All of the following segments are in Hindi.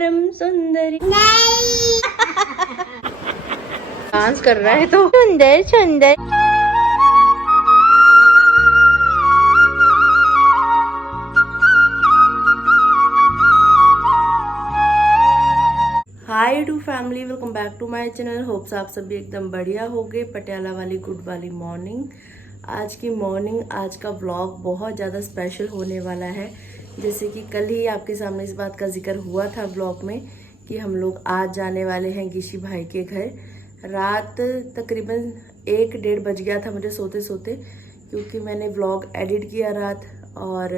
परम सुंदरी। डांस कर रहा है तो सुंदर सुंदर। Hi to family, welcome back to my channel. Hopes आप सभी एकदम बढ़िया होंगे। पटियाला वाली गुड वाली मॉर्निंग। आज की मॉर्निंग, आज का व्लॉग बहुत ज़्यादा स्पेशल होने वाला है। जैसे कि कल ही आपके सामने इस बात का जिक्र हुआ था व्लॉग में कि हम लोग आज जाने वाले हैं गिशी भाई के घर। रात तकरीबन 1-1:30 बज गया था मुझे सोते सोते, क्योंकि मैंने व्लॉग एडिट किया रात। और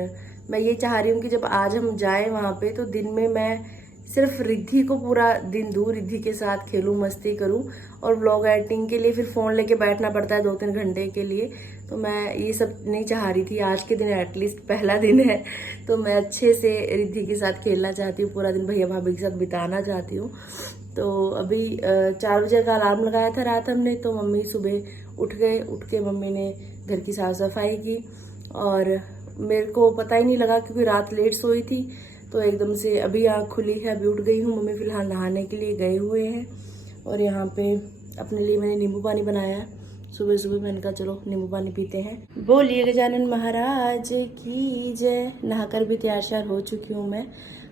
मैं ये चाह रही हूँ कि जब आज हम जाएं वहाँ पे तो दिन में मैं सिर्फ रिद्धि को पूरा दिन दूँ, रिद्धि के साथ खेलूँ, मस्ती करूँ। और व्लॉग एडिटिंग के लिए फिर फ़ोन लेके बैठना पड़ता है 2-3 घंटे के लिए। तो मैं ये सब नहीं चाह रही थी। आज के दिन एटलीस्ट पहला दिन है तो मैं अच्छे से रिद्धि के साथ खेलना चाहती हूँ, पूरा दिन भैया भाभी के साथ बिताना चाहती हूँ। तो अभी 4 बजे का अलार्म लगाया था रात हमने। तो मम्मी सुबह उठ गए। उठ के मम्मी ने घर की साफ सफाई की और मेरे को पता ही नहीं लगा क्योंकि रात लेट सोई थी। तो एकदम से अभी आँख खुली है, अभी उठ गई हूँ। मम्मी फ़िलहाल नहाने के लिए गए हुए हैं और यहाँ पे अपने लिए मैंने नींबू पानी बनाया है। सुबह सुबह मैंने कहा चलो नींबू पानी पीते हैं। बोलिए गजानन महाराज की जय। नहाकर भी तैयार श्यार हो चुकी हूँ मैं।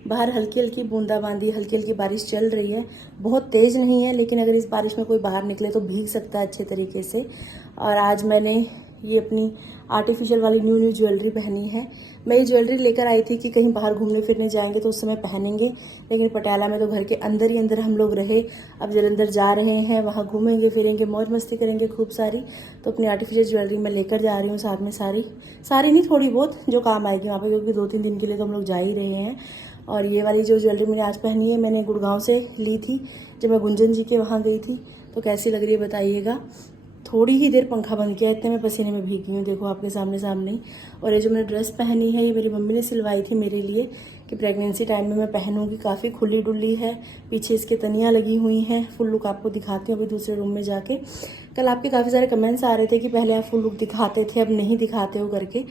बाहर हल्की हल्की बूंदाबांदी, हल्की हल्की बारिश चल रही है। बहुत तेज़ नहीं है, लेकिन अगर इस बारिश में कोई बाहर निकले तो भीग सकता है अच्छे तरीके से। और आज मैंने ये अपनी आर्टिफिशियल वाली न्यू ज्वेलरी पहनी है। मैं ये ज्वेलरी लेकर आई थी कि कहीं बाहर घूमने फिरने जाएंगे तो उस समय पहनेंगे, लेकिन पटियाला में तो घर के अंदर ही अंदर हम लोग रहे। अब जलंधर जा रहे हैं, वहाँ घूमेंगे फिरेंगे, मौज मस्ती करेंगे खूब सारी। तो अपनी आर्टिफिशियल ज्वेलरी मैं लेकर जा रही हूँ साथ में। सारी नहीं, थोड़ी बहुत जो काम आएगी वहाँ पर, क्योंकि 2-3 दिन के लिए तो हम लोग जा ही रहे हैं। और ये वाली जो ज्वेलरी मैंने आज पहनी है, मैंने गुड़गांव से ली थी जब मैं गुंजन जी के वहाँ गई थी। तो कैसी लग रही है बताइएगा। थोड़ी ही देर पंखा बंद किया, इतने में पसीने में भीगी हूँ, देखो आपके सामने ही। और ये जो मैंने ड्रेस पहनी है, ये मेरी मम्मी ने सिलवाई थी मेरे लिए कि प्रेगनेंसी टाइम में मैं पहनूंगी। काफ़ी खुली डुली है, पीछे इसके तनियाँ लगी हुई हैं। फुल लुक आपको दिखाती हूँ अभी दूसरे रूम में जाके। कल आपके काफ़ी सारे कमेंट्स आ रहे थे कि पहले आप फुल लुक दिखाते थे, अब नहीं दिखाते हो करके।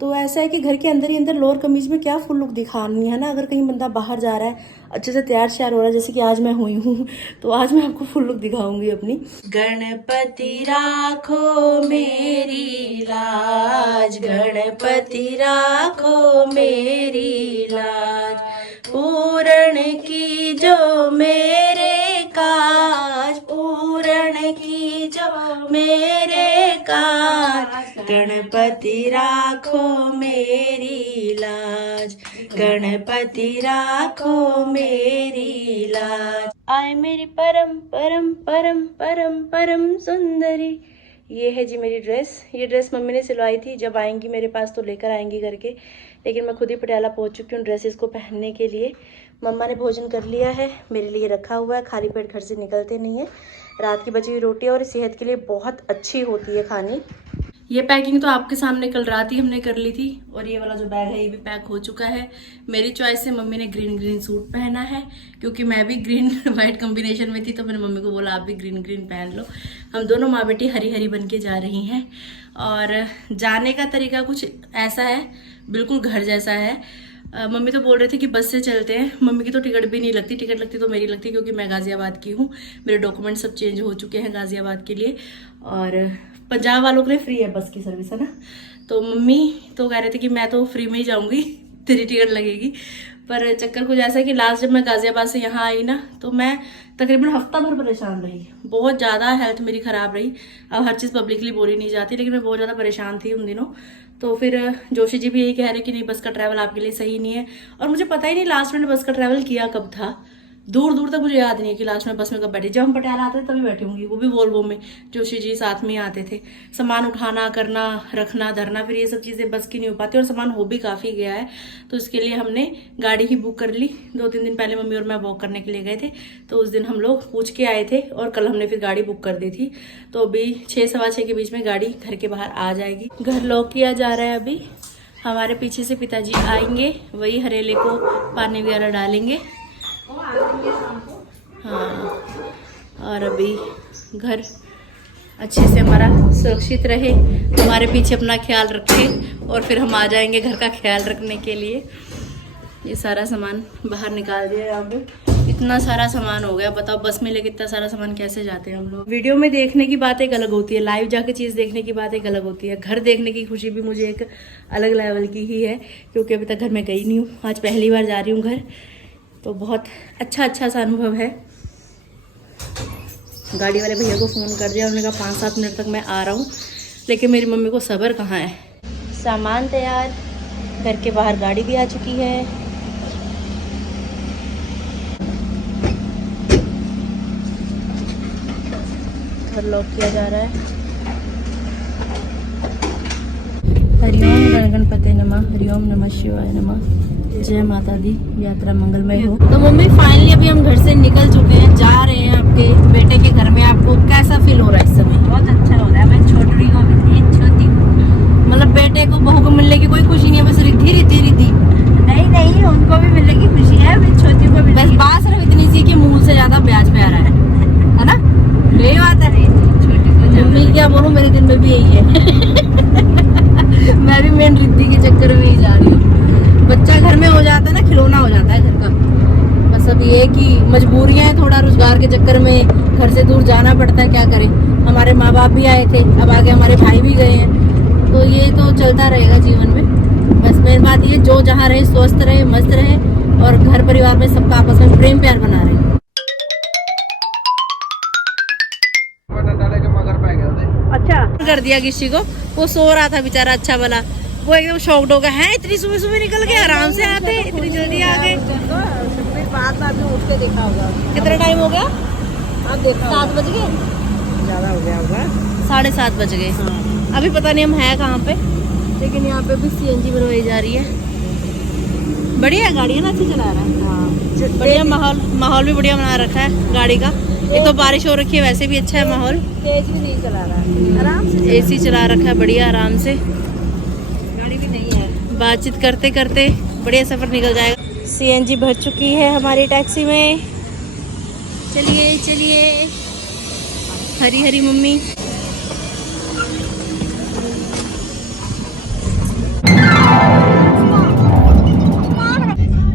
तो ऐसा है कि घर के अंदर ही अंदर लोअर कमीज में क्या फुल लुक दिखानी है ना। अगर कहीं बंदा बाहर जा रहा है, अच्छे से तैयार श्यार हो रहा है, जैसे कि आज मैं हुई हूँ, तो आज मैं आपको फुल लुक दिखाऊंगी अपनी। गणपति राखो मेरी लाज, गणपति राखो मेरी लाज, पूर्ण की जो मेरे काज, पूर्ण की जो मेरे काज, गणपति राखो मेरी लाज, गणपति राखो मेरी लाज। आए मेरी परम परम परम परम परम सुंदरी। ये है जी मेरी ड्रेस। ये ड्रेस मम्मी ने सिलवाई थी, जब आएंगी मेरे पास तो लेकर आएंगी करके। लेकिन मैं खुद ही पटियाला पहुंच चुकी हूँ ड्रेसेस को पहनने के लिए। मम्मा ने भोजन कर लिया है, मेरे लिए रखा हुआ है। खाली पेट घर से निकलते नहीं है। रात की बची हुई रोटी और सेहत के लिए बहुत अच्छी होती है खानी। ये पैकिंग तो आपके सामने कल रात ही हमने कर ली थी। और ये वाला जो बैग है ये भी पैक हो चुका है। मेरी चॉइस से मम्मी ने ग्रीन सूट पहना है, क्योंकि मैं भी ग्रीन वाइट कॉम्बिनेशन में थी। तो मैंने मम्मी को बोला आप भी ग्रीन पहन लो। हम दोनों माँ बेटी हरी हरी बन के जा रही हैं। और जाने का तरीका कुछ ऐसा है, बिल्कुल घर जैसा है। मम्मी तो बोल रहे थे कि बस से चलते हैं। मम्मी की तो टिकट भी नहीं लगती, टिकट लगती तो मेरी लगती, क्योंकि मैं गाजियाबाद की हूँ। मेरे डॉक्यूमेंट सब चेंज हो चुके हैं गाजियाबाद के लिए। और पंजाब वालों के लिए फ्री है बस की सर्विस, है ना। तो मम्मी तो कह रहे थे कि मैं तो फ्री में ही जाऊंगी, तेरी टिकट लगेगी। पर चक्कर कुछ ऐसा है कि लास्ट जब मैं गाजियाबाद से यहाँ आई ना, तो मैं तकरीबन हफ्ता भर परेशान रही। बहुत ज़्यादा हेल्थ मेरी ख़राब रही। अब हर चीज़ पब्लिकली बोली नहीं जाती, लेकिन मैं बहुत ज़्यादा परेशान थी उन दिनों। तो फिर जोशी जी भी यही कह रहे कि नहीं, बस का ट्रैवल आपके लिए सही नहीं है। और मुझे पता ही नहीं लास्ट मैंने बस का ट्रैवल किया कब था। दूर दूर तक मुझे याद नहीं है कि लास्ट में बस में कब बैठी। जब हम पटियाला आते थे तभी बैठी होंगी, वो भी वोल्वो में। जोशी जी साथ में ही आते थे। सामान उठाना, करना, रखना, धरना, फिर ये सब चीज़ें बस की नहीं हो पाती। और सामान हो भी काफ़ी गया है, तो इसके लिए हमने गाड़ी ही बुक कर ली। 2-3 दिन पहले मम्मी और मैं वॉक करने के लिए गए थे, तो उस दिन हम लोग पूछ के आए थे। और कल हमने फिर गाड़ी बुक कर दी थी। तो अभी 6-6:15 के बीच में गाड़ी घर के बाहर आ जाएगी। घर लॉक किया जा रहा है अभी। हमारे पीछे से पिताजी आएंगे, वही हरेले को पानी वगैरह डालेंगे। हाँ, और अभी घर अच्छे से हमारा सुरक्षित रहे, हमारे पीछे अपना ख्याल रखे, और फिर हम आ जाएंगे घर का ख्याल रखने के लिए। ये सारा सामान बाहर निकाल दिया। अब इतना सारा सामान हो गया, बताओ बस में लेके इतना सारा सामान कैसे जाते हैं हम लोग। वीडियो में देखने की बात एक अलग होती है, लाइव जाके चीज़ देखने की बात एक अलग होती है। घर देखने की खुशी भी मुझे एक अलग लेवल की ही है, क्योंकि अभी तक घर में गई नहीं हूँ, आज पहली बार जा रही हूँ घर। तो बहुत अच्छा सा अनुभव है। गाड़ी वाले भैया को फ़ोन कर दिया, उन्होंने कहा 5-7 मिनट तक मैं आ रहा हूँ, लेकिन मेरी मम्मी को सब्र कहाँ है। सामान तैयार, घर के बाहर गाड़ी भी आ चुकी है। घर लॉक किया जा रहा है। हरिओम गणपते नमः, हरिओम नमः शिवाय नमः। जय माता दी, यात्रा मंगलमय हो। तो मम्मी फाइनली अभी हम घर से निकल चुके हैं, जा रहे हैं आपके बेटे के घर में। आपको कैसा फील हो रहा है इस समय? बहुत अच्छा हो रहा है। मैं छोटी को भी छोटी, मतलब बेटे को बहू को मिलने की कोई खुशी नहीं है, बस रिद्धि रिद्धि रिद्धि। नहीं उनको भी मिलने की खुशी है, मैं छोटी को भी। बस बात सिर्फ इतनी सी कि मूल से ज्यादा ब्याज पे आ रहा है ना? यही बात है। छोटी को मम्मी क्या बोलूं, मेरे दिन में भी यही है। मैं भी मेन रिद्धि के चक्कर में ही जा रही हूँ। बच्चा घर में हो जाता है ना, खिलौना हो जाता है घर का। बस अब ये कि मजबूरियां हैं, थोड़ा रोजगार के चक्कर में घर से दूर जाना पड़ता है, क्या करें। हमारे माँ बाप भी आए थे, अब आगे हमारे भाई भी गए हैं, तो ये तो चलता रहेगा जीवन में। बस मेन बात ये, जो जहाँ रहे स्वस्थ रहे, मस्त रहे, और घर परिवार में सबका आपस में प्रेम प्यार बना रहे। अच्छा कर दिया किसी को, वो सो रहा था बेचारा, अच्छा भला। वो एकदम शॉक्ड हो गया, है इतनी सुबह सुबह निकल के आराम से आते, इतनी जल्दी आ गए। फिर बाद में अभी उठ के देखा होगा। कितना टाइम हो गया? अब देखा 7 बज गए, ज्यादा हो गया होगा। 7:30 बज गए। अभी पता नहीं हम हैं कहाँ पे, लेकिन यहाँ पे भी CNG बनवाई जा रही है। बढ़िया गाड़ी है ना, अच्छी चला रहा है। बढ़िया माहौल भी बढ़िया बना रखा है गाड़ी का। एक तो बारिश हो रखी है, वैसे भी अच्छा है माहौल। तेज भी नहीं चला रहा है, आराम से AC चला रखा है बढ़िया आराम से। गाड़ी भी नहीं है। बातचीत करते करते बढ़िया सफर निकल जाएगा। CNG भर चुकी है हमारी टैक्सी में। चलिए चलिए, हरी हरी मम्मी।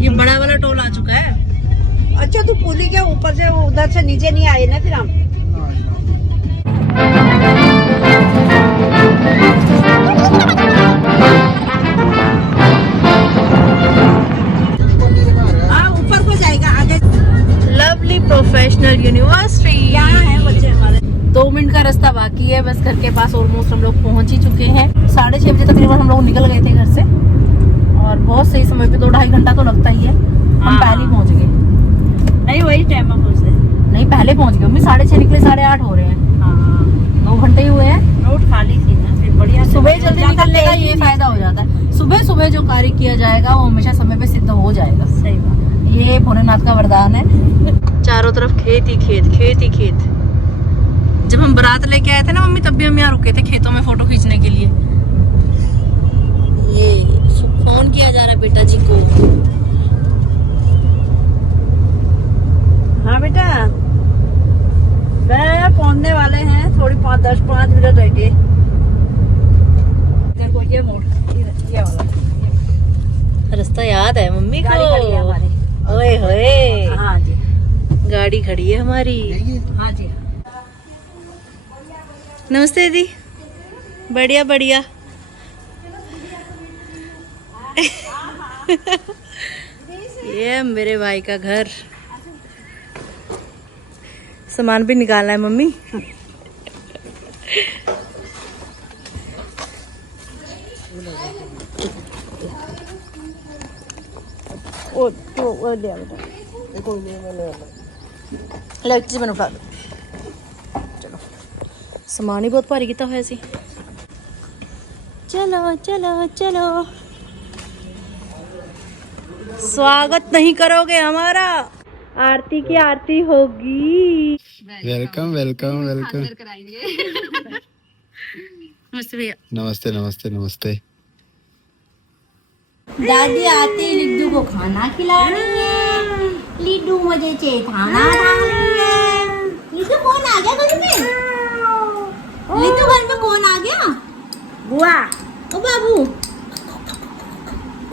ये बड़ा वाला टोल आ चुका है। अच्छा तू पुली के ऊपर से उधर से नीचे नहीं आए ना फिर हम। हाँ ऊपर को जाएगा आगे। Lovely professional university. यहाँ है बच्चे हमारे। 2 मिनट का रास्ता बाकी है, बस घर के पास ऑलमोस्ट हम लोग पहुंच ही चुके हैं। 6:30 बजे तकरीबन हम लोग निकल गए थे घर से, और बहुत सही समय पे, 2-2.5 घंटा तो लगता ही है। हम पहले ही पहुंच गए। नहीं वही टाइम में पहुँचे। नहीं पहले पहुंच गए, 6:30 निकले, 8:30 हो रहे हैं। हाँ 2 घंटे ही हुए हैं। रोड खाली थी ना, फिर बढ़िया। सुबह जल्दी निकलने का ये फायदा हो जाता है, सुबह सुबह जो कार्य किया जाएगा वो हमेशा समय पे सिद्ध हो जाएगा। सही बात। ये भोलेनाथ का वरदान है। चारों तरफ खेत ही खेत, खेत ही खेत। जब हम बारात लेके आए थे ना मम्मी, तब भी हम यहाँ रुके थे खेतों में फोटो खींचने के लिए। ये फोन किया जा रहा है बेटा जी को। हाँ बेटा पहुंचने वाले हैं, थोड़ी 5 मिनट रह गए। देखो ये मोड़, ये वाला रास्ता याद है मम्मी को। गाड़ी खड़ी है हमारी। ओए होए, हाँ जी गाड़ी खड़ी है हमारी। हाँ जी। नमस्ते दी। बढ़िया बढ़िया। ये मेरे भाई का घर। सामान भी निकालना है मम्मी। ओ तो ले आ बेटा, इलेक्ट्रिक बन उठा दो। चलो, सामान ही बहुत भारी किया हुआ सी। चलो चलो चलो, स्वागत नहीं करोगे हमारा? आरती की आरती होगी। Welcome welcome welcome. नमस्ते भैया। नमस्ते नमस्ते नमस्ते। दादी आती लिड्डू को खाना खिलानी है। लिड्डू मुझे चेताना डालनी है। लिड्डू कौन आ गया घर में? लिड्डू घर में कौन आ गया? बुआ। ओ बाबू।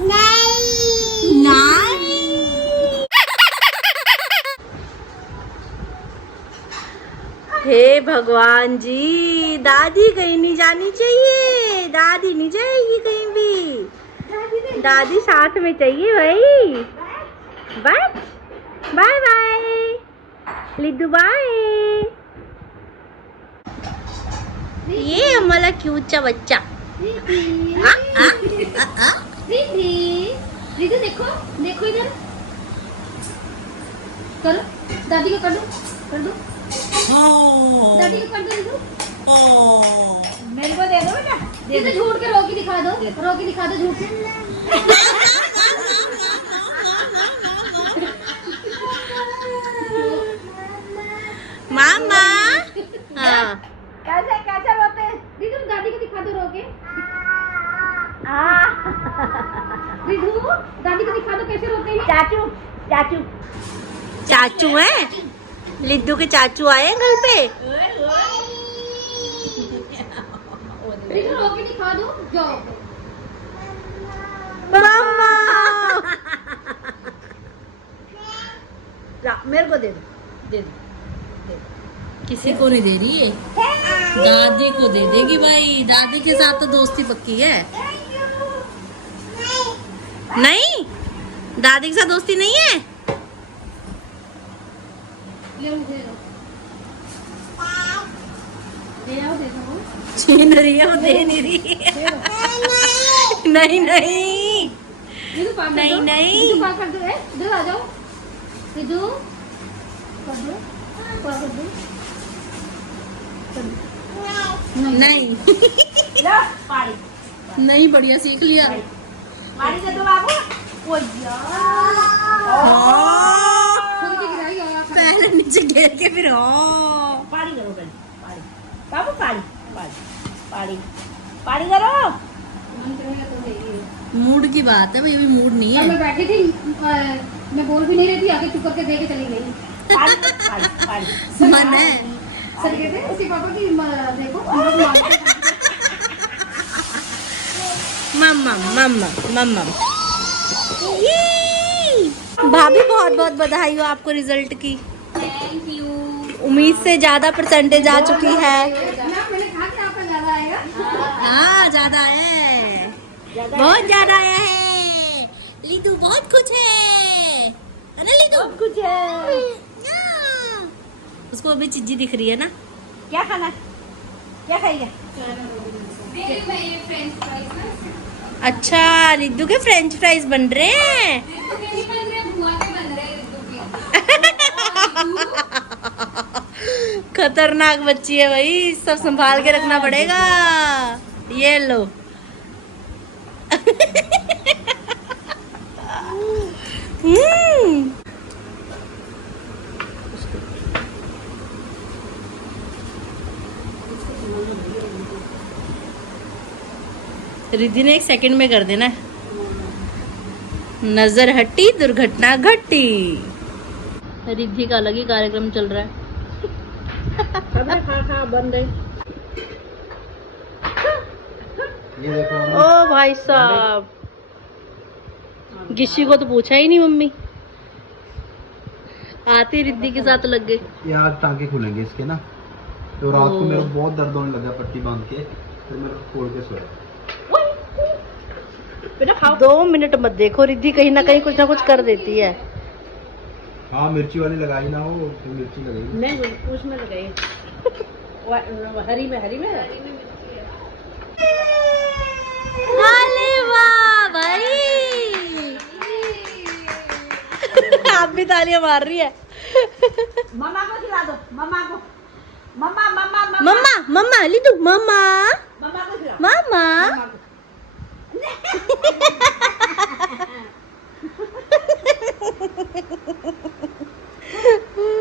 नहीं हे भगवान जी, दादी कहीं नहीं जानी चाहिए, दादी नहीं जाएगी कहीं भी, दादी साथ में चाहिए भाई। Bye bye bye Liddu bye. ये हमारा क्यूट सा बच्चा। रिद्धू देखो देखो इधर करो, दादी को कर दो दादी को कर दो रिद्धू। मेरे को दे दो बेटा। रिद्धू झूठ के रोकी दिखा दो झूठ के। मामा। हाँ कैसे कैसे रोते हैं? रिद्धू दादी को दिखा दो रोके। रिद्धू दादी को दिखा दो कैसे रोते हैं। चाचू चाचू चाचू है, लिद्दू के चाचू आए हैं घर पे। रिद्धू रोके दिखा दो जाओ। मामा। ला, मेरे को दे दो किसी को नहीं दे रही है, दादी को दे देगी भाई, दादी के साथ तो दोस्ती पक्की है। नहीं, दादी के साथ दोस्ती नहीं है। छीन रही है वो, दे नहीं रही है। नहीं नहीं रिद्धू पास कर नहीं, दो। नहीं। रिद्धू पास कर दो। इधर आ जाओ रिद्धू कर दो पास कर दो। नहीं लो पानी नहीं, बढ़िया सीख लिया। पानी दे दो बाबू। ओ यार खुद की गिराई और आप पहले नीचे गिर के फिर पानी करो पहले पानी बाबू पानी पानी पानी पानी करो। मन करेगा तो देगी। मूड की बात है भाई, अभी मूड नहीं अब है। मैं बैठी थी मैं बोल भी नहीं रही थी, आगे चुप करके दे के चली गई। पानी पानी पानी मन है। सर कहते हैं उसके पापा की देखो हम लोग मांगते हैं। मम्मा मम्मा मम्मा। भाभी बहुत बहुत बधाई हो आपको रिजल्ट की। Thank you. उम्मीद से ज्यादा परसेंटेज आ चुकी है। मैंने कहा कि आपका ज्यादा आएगा। हाँ ज्यादा है, बहुत ज्यादा आया है। लिद्दू बहुत खुश है ना लिद्दू? कुछ है। हाँ। उसको अभी चिज्जी दिख रही है ना। क्या खाना क्या खाएगा? अच्छा, लिद्दू के फ्रेंच फ्राइज बन रहे हैं। खतरनाक बच्ची है भाई, सब संभाल के रखना पड़ेगा। ये लो। रिद्धि ने 1 सेकंड में कर देना है। नजर हटी दुर्घटना घटी। रिद्धि का अलग ही कार्यक्रम चल रहा है। खा बंद है। ये देखो ओ भाई साहब, गिशी को तो पूछा ही नहीं मम्मी, आती रिद्धि के साथ लग गए। यार टांके खुलेंगे इसके ना, तो रात को मेरे को बहुत दर्द होने लगा पट्टी बांध के, फिर मैं खोल के सोया। 2 मिनट मत देखो, रिद्धि कहीं ना कहीं कुछ ना कुछ कर देती है। हाँ मिर्ची वाली लगाई ना हो, फिर मिर्ची लगेगी। मैं उसमें लगाई हरी में अरे वाह भाई। आप भी तालियां मार रही है। मम्मा को खिला दो। मम्मा को मम्मा मम्मा मम्मा मम्मा लिद्दू मम्मा मम्मा को खिलाओ। मम्मा।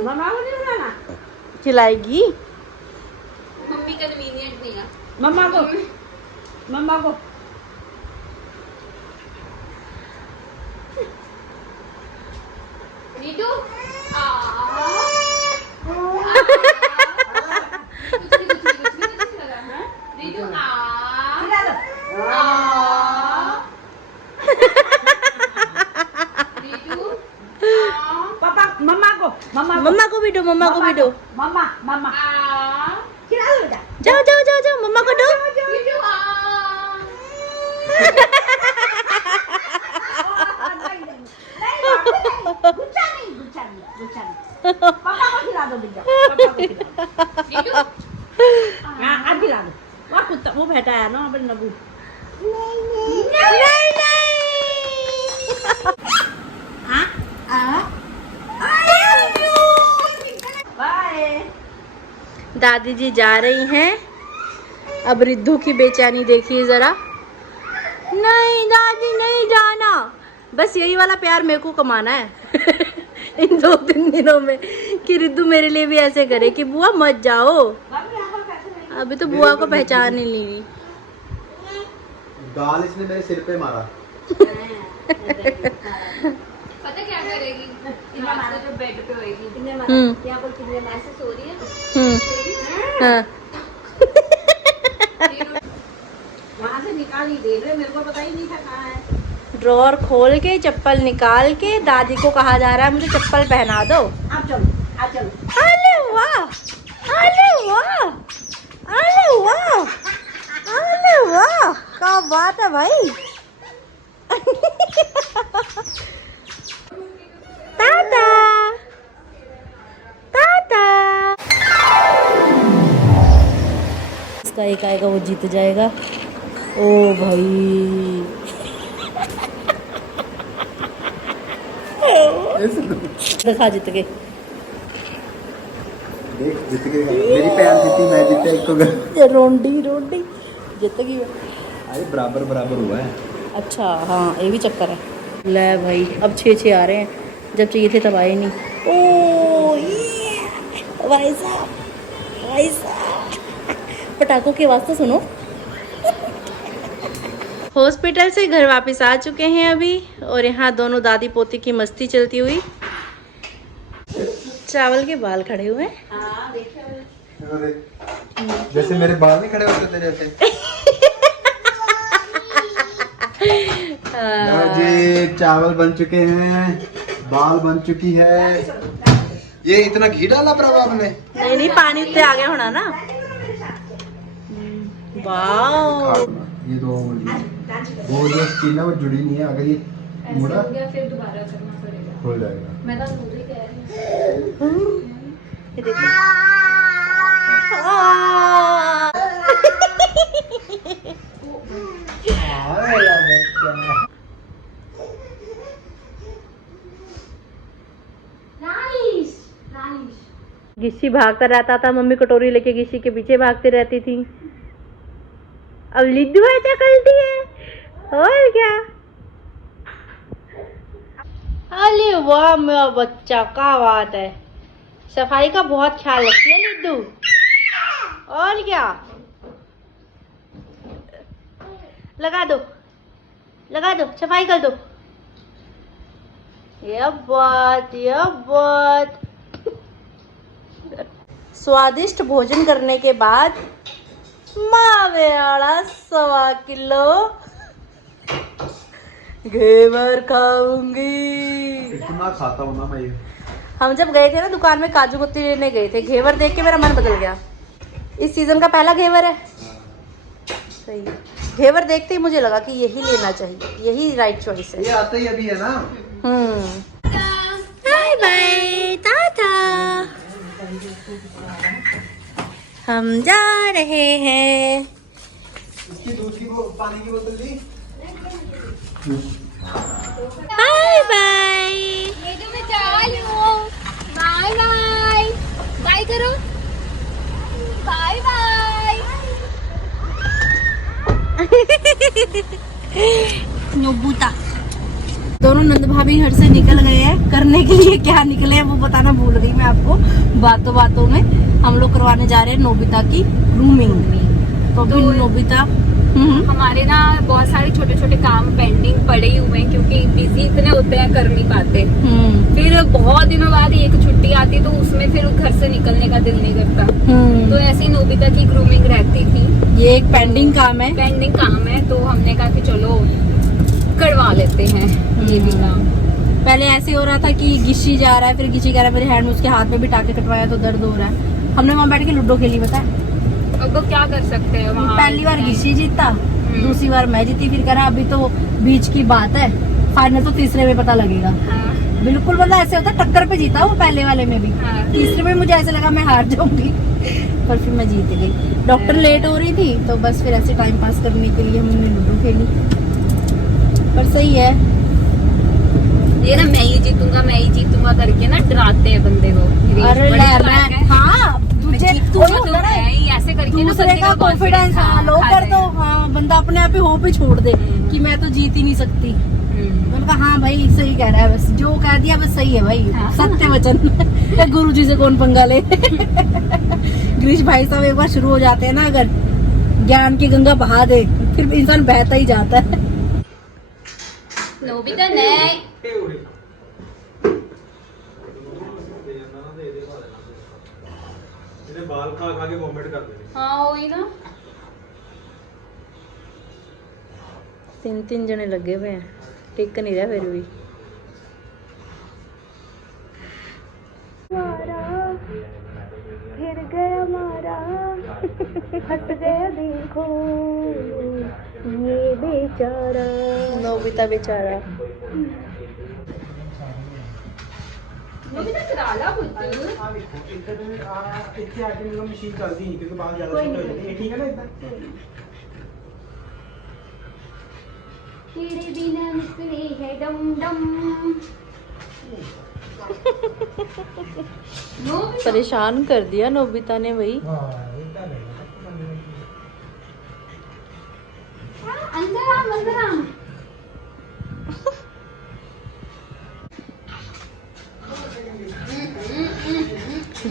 मम्मा को नहीं खिलाना। खिलाएगी। मम्मी कन्वीनियंट नहीं है। मम्मा को रिद्धू रिद्धू खिला दो। मम्मा को भी दो, मम्मा को भी दो। मम्मा मम्मा खिला दो बेटा। जाओ जाओ जाओ जाओ, मम्मा को दो। गुच्छा नहीं, गुच्छा नहीं, गुच्छा नहीं। पापा को खिला दो बेटा, पापा को खिला दो। हाँ, आप खिला दो। वहाँ कुत्ता वो बैठा है ना अपने नबू। नहीं नहीं। बाय। दादी जी जा रही हैं। अब रिद्धू की बेचैनी देखिए जरा। नहीं दादी नहीं जाना, बस यही वाला प्यार मेरे को कमाना है इन 2-3 दिनों में, कि रिद्धू मेरे लिए भी ऐसे करे कि बुआ मत जाओ। अभी तो बुआ को पहचान ही नहीं रही। गाल इसने मेरे सिर पे मारा। पता क्या करेगी? रात को जो बेड पे होएगी, यहाँ पर कितने मार से सो रही है। हाँ। वहाँ से निकाल ही दे रहे, मेरे को पता ही नहीं था कहाँ है। ड्रॉअर खोल के चप्पल निकाल के दादी को कहा जा रहा है मुझे चप्पल पहना दो। आप चलो, आप चलो। अरे वाह, अरे वाह, अरे वाह, अरे वाह, क्या बात है भाई। ताता ताता। इसका एक आएगा वो जीत जाएगा। ओ भाई दिखा जीत के। देख जीत गए, मेरी पैर जीती, मैं जीते एक तो। रोंडी रोंडी जीत गई। अरे बराबर बराबर हुआ है। अच्छा हाँ, ये भी चक्कर है। ले भाई, अब 6-6 आ रहे हैं, जब चाहिए थे तब आए नहीं। ओ ये भाई साहब, भाई साहब, पटाखों की आवाज़ तो सुनो। हॉस्पिटल से घर वापस आ चुके हैं अभी, और यहाँ दोनों दादी पोती की मस्ती चलती हुई। चावल के बाल खड़े हुए हैं। हाँ देखिए, जैसे मेरे बाल नहीं खड़े होते तेरे जैसे। जी चावल बन चुके हैं, बाल बन चुकी है। ये इतना घी डाला प्रभा आपने? नहीं नहीं, पानी उत्ते आ गया होना ना। वाह, ये दो जो स्किन है वो जुड़ी नहीं है, अगर ये मुड़ा फिर दोबारा करना पड़ेगा। हो जाएगा। मैं तो दूध ही कह रही हूँ। ये देखो। Nice nice. गिस्सी भागता रहता था, मम्मी कटोरी लेके गिस्सी के पीछे भागती रहती थी। अब लिद्दू ऐसा करती है और क्या। अरे वाह मेरा बच्चा, क्या बात है। सफाई का बहुत ख्याल रखती है लिद्दू, और क्या। लगा दो, लगा दो, सफाई कर दो। ये बात। स्वादिष्ट भोजन करने के बाद मावे आड़ा 1.25 किलो घेवर खाऊंगी। इतना खाता हूँ ना मैं ये। हम जब गए थे ना दुकान में, काजू कतली लेने गए थे, घेवर देख के मेरा मन बदल गया। इस सीजन का पहला घेवर है। सही है। घेवर देखते ही मुझे लगा कि यही लेना चाहिए, यही राइट चॉइस है। ये आता ही अभी है ना। Bye bye tata. हम जा रहे हैं। इसकी दूध की पानी की बोतल दी। Bye bye. ये तो मैं चालू। Bye bye. बाय करो। Bye bye. नोबूता। दोनों नंद भाभी घर से निकल गए हैं। करने के लिए क्या निकले हैं वो बताना भूल गई मैं आपको। बातों बातों में हम लोग करवाने जा रहे हैं नोबिता की ग्रूमिंग। तो अभी नोबिता हमारे ना बहुत सारे छोटे छोटे काम पेंडिंग पड़े ही हुए हैं, क्योंकि बिजी इतने होते हैं, कर नहीं पाते। फिर बहुत दिनों बाद एक छुट्टी आती तो उसमें फिर घर से निकलने का दिल नहीं करता। तो ऐसे ही नोबिता की ग्रूमिंग रहती थी। ये एक पेंडिंग काम है। पेंडिंग काम है, तो हमने कहा कि चलो करवा लेते हैं ये भी काम। पहले ऐसे हो रहा था कि गिशी जा रहा है, फिर गिशी कह रहा है मेरे हैंड में, उसके हाथ में भी टाके कटवाया तो दर्द हो रहा है। हमने वहाँ बैठ के लूडो खेली, पता है। अब तो क्या कर सकते हैं वहाँ। पहली बार गिशी जीता, दूसरी बार मैं जीती, फिर कह रहा अभी तो बीच की बात है, फाइनल तो तीसरे में पता लगेगा। हाँ, बिल्कुल मतलब ऐसे होता, टक्कर पे जीता वो पहले वाले में भी। हाँ। तीसरे में मुझे ऐसे लगा मैं हार जाऊंगी, पर फिर मैं जीत गई। डॉक्टर लेट हो रही थी तो बस फिर ऐसे टाइम पास करने के लिए हमने लूडो खेली, पर सही है। ये ना मैं ही जीतूंगा करके ना डराते हैं बंदे को। अरे बड़ी यार बात है। हाँ तुझे जीतूंगा तो मैं ही, ऐसे करके ना दूसरे बंदे का कॉन्फिडेंस हाँ लो कर दो, हाँ बंदा अपने आप ही होप ही छोड़ दे कि मैं तो जीत ही नहीं सकती। मैंने कहा हाँ भाई सही कह रहा है, बस जो कह दिया बस सही है भाई, हाँ। सत्य वचन। गुरु जी से कौन पंगा ले। गिरीश भाई साहब एक बार शुरू हो जाते हैं ना, अगर ज्ञान की गंगा बहा दे फिर इंसान बहता ही जाता है। नोबिता नहीं। बाल खा खा के वॉमिट कर देने। हाँ वही ना। 3 जने लगे हुए हैं, टिक नहीं रहा फिर भी। फिर गया मारा, हंस गया देखो ये बेचारा, नोबिता बेचारा। नोबिता करा ला कुछ। ਇੱਥੇ ਆ ਕੇ ਮੇਰਾ ਮਸ਼ੀਨ ਚੱਲਦੀ ਨਹੀਂ ਕਿਉਂਕਿ ਬਾਲ ਜ਼ਿਆਦਾ ਛੋਟੇ ਹੋ ਜਾਂਦੇ ਇਹ ਠੀਕ ਹੈ ਨਾ ਇਦਾਂ तेरे बिना मुश्किल है डम डम। परेशान कर दिया नोबिता ने भाई। अंदर आ अंदर आ।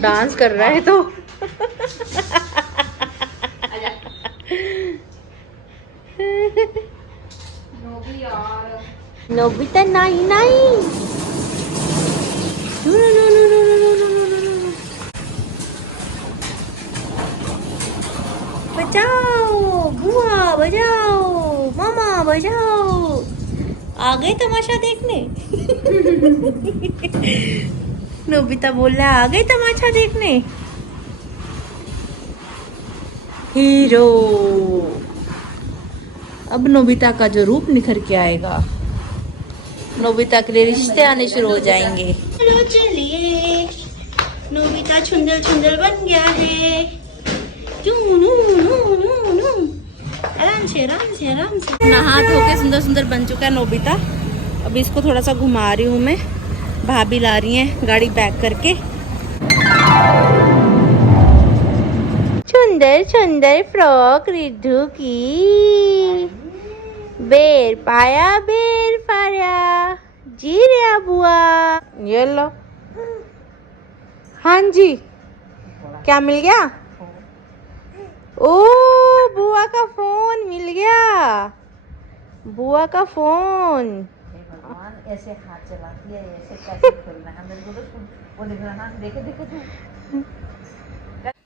डांस कर रहा है तो। नोबी यार। नोबिता नहीं नहीं, no no no no no no no no no no, बचाओ बुआ बजाओ, मामा बजाओ, आ गए तमाशा देखने। नोबिता बोल रहा है आ गए तमाशा देखने। हीरो। अब नोबिता का जो रूप निखर के आएगा, नोबिता के लिए रिश्ते आने शुरू हो जाएंगे। चलो चलिए, नोबिता छुंदल छुंदल बन गया है। चू नू नू नू नू, आराम से आराम से आराम से। नहा धो के सुंदर सुंदर बन चुका है नोबिता। अभी इसको थोड़ा सा घुमा रही हूँ मैं, भाभी ला रही हैं गाड़ी पैक करके। सुंदर सुंदर फ्रॉक रिद्धू की, बेर पाया बेर पाया, जी रे बुआ। ये लो। हाँ जी, क्या मिल गया? ओ बुआ का फोन मिल गया, बुआ का फोन। ऐसे हाथ चलाती है, ऐसे कैसे खोलना है मेरे को तो वो दिख रहा है, देखे देखे तू।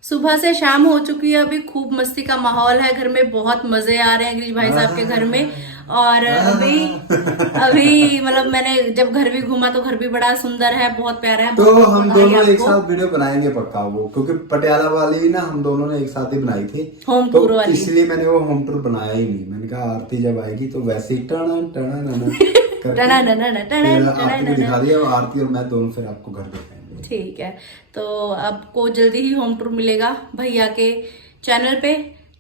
सुबह से शाम हो चुकी है, अभी खूब मस्ती का माहौल है घर में, बहुत मजे आ रहे हैं गिरीश भाई साहब के घर में। और अभी मतलब मैंने जब घर भी घूमा तो घर भी बड़ा सुंदर है, बहुत प्यारा है। तो हम दोनों एक आपको साथ वीडियो बनाएंगे पक्का वो, क्योंकि पटियाला वाली भी ना हम दोनों ने एक साथ ही बनाई थी होम तो टूर वाली। इसलिए मैंने वो होम टूर बनाया ही नहीं। मैंने कहा आरती जब आएगी तो वैसे ही टना टना नना टना नना नना टना आरती को दिखा दिया, आरती और मैं दोनों फिर आपको घर दिखाएंगे। ठीक है, तो आपको जल्दी ही होम टूर मिलेगा भैया के चैनल पे।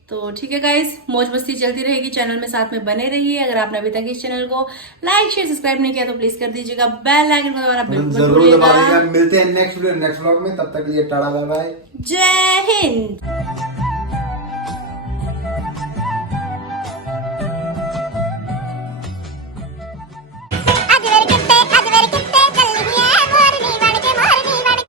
तो ठीक है गाइस, मौज मस्ती चलती रहेगी, चैनल में साथ में बने रहिए। अगर आपने अभी तक इस चैनल को लाइक शेयर सब्सक्राइब नहीं किया तो प्लीज कर दीजिएगा, बेल आइकन को दबाना बिल्कुल मत जरूर दबा भूलिएगा। दीजिएगा। मिलते हैं नेक्स्ट वीडियो नेक्स्ट व्लॉग में, तब तक के लिए टाटा बाय बाय, जय हिंद।